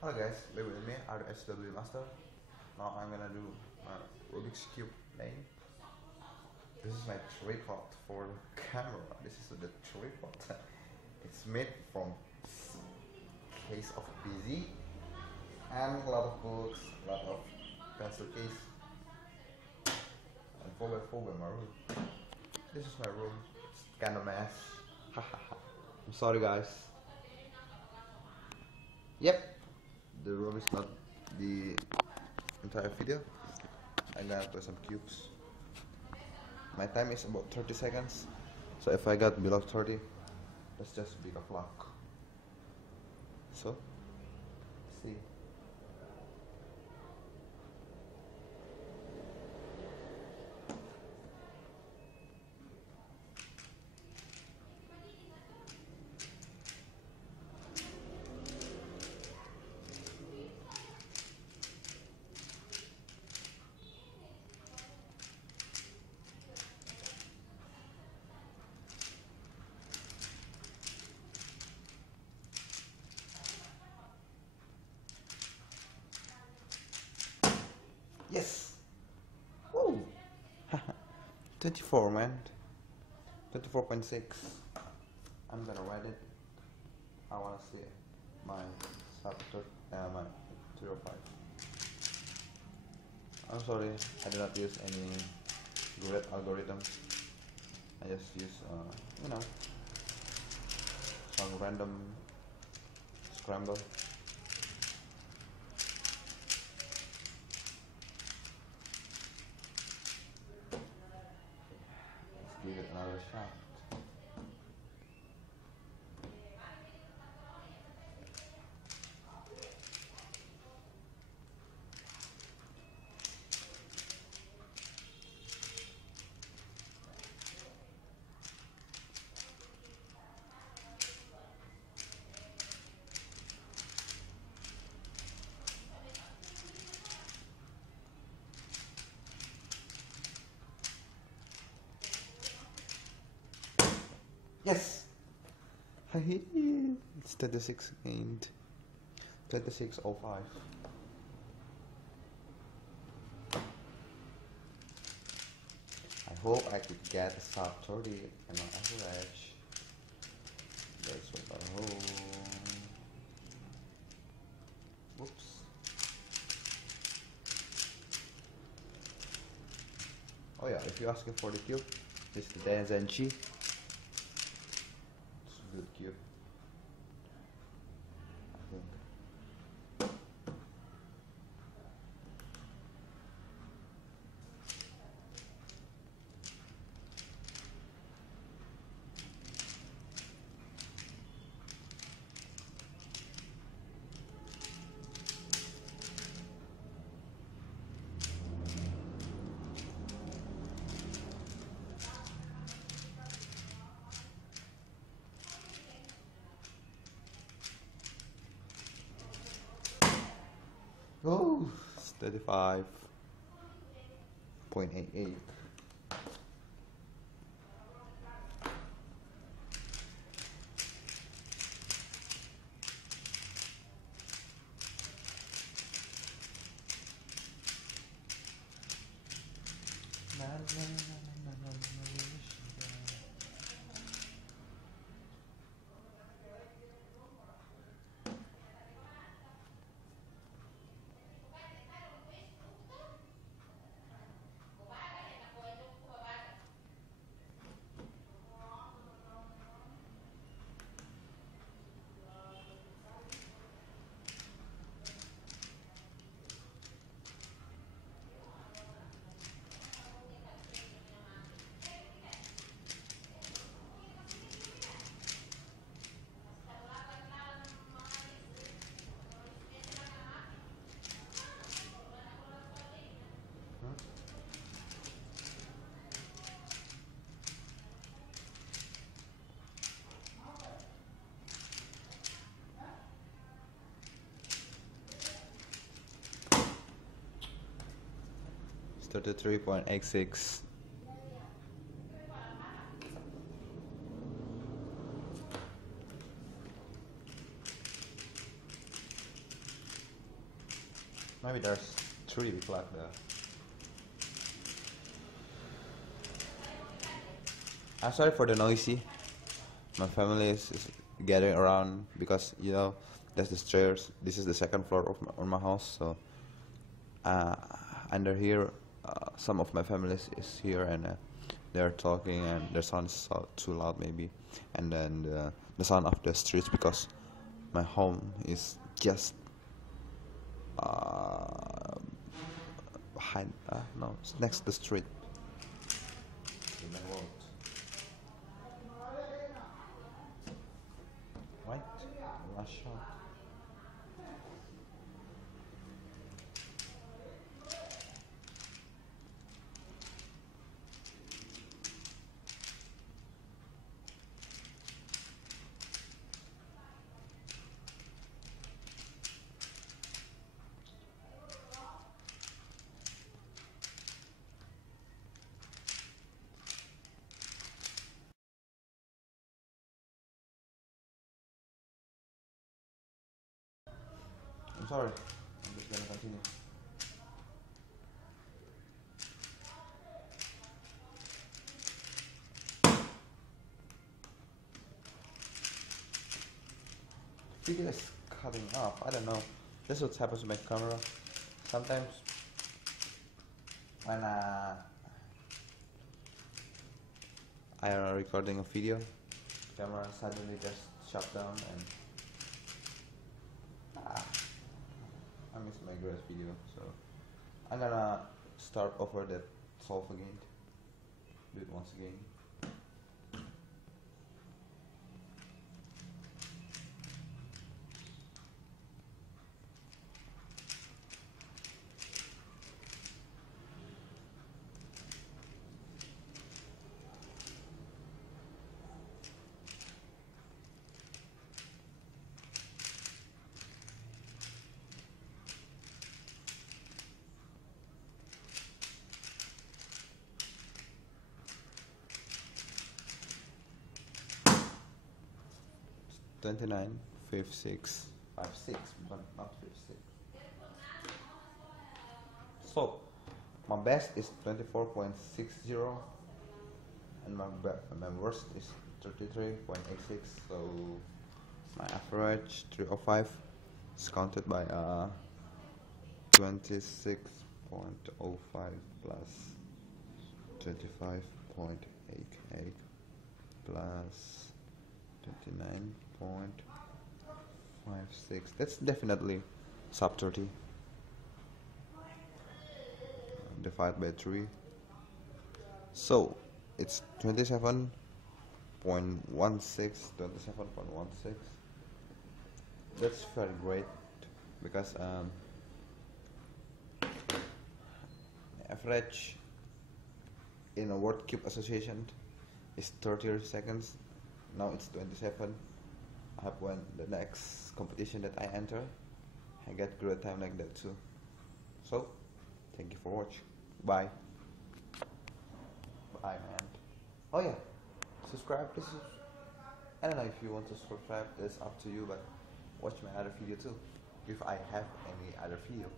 Hello guys, live with me, RSW Master. Now I'm gonna do my Rubik's Cube lane. This is my tripod for the camera. This is the tripod. It's made from case of PC and a lot of books, a lot of pencil case, and 4x4 by my room. This is my room. It's kind of mess. I'm sorry guys. Yep, the room is not the entire video. I'm gonna play some cubes. My time is about 30 seconds, so if I got below 30, that's just big of luck. So, see. Yes! Woo! 24, man. 24.6. I'm gonna write it. I wanna see my chapter, my 205. I'm sorry, I did not use any great algorithm. I just use, some random scramble. Let's give it another shot. Yes! It's 26 gained. 26.05. I hope I could get a sub 30 and on average. That's what I hope. Whoops. Oh yeah, if you're asking for the cube, this is the Dayan ZhanChi. It's a good cube. I think. Oh, it's 35.88. It's 33.86. Maybe there's 3 big like there. I'm sorry for the noisy. My family is gathering around because you know there's the stairs. This is the second floor of my house, so under here some of my family is here and they're talking and the sound is too loud maybe, and then the sound of the streets because my home is just behind no, it's next to the street. The main road. Right? Last shot. I'm sorry. I'm just gonna continue. Video is cutting off. I don't know. This is what happens with my camera. Sometimes when I am recording a video, camera suddenly just shut down and I missed my grass video, so I'm gonna start over that solve again. Do it once again. $29, 56, 56, but not 56. So my best is 24.60 and my worst is 33.86. So my average 305 is counted by 26.05 plus 25.88 plus 29.56. That's definitely sub 30. Divided by 3. So it's 27.16. 27.16. That's very great because average in a World Cube Association is 30 seconds. Now it's 27. I hope when the next competition that I enter, I get great time like that too. So, thank you for watching. Bye. Bye, man. Oh yeah, subscribe. Please. I don't know if you want to subscribe. It's up to you. But watch my other video too, if I have any other video.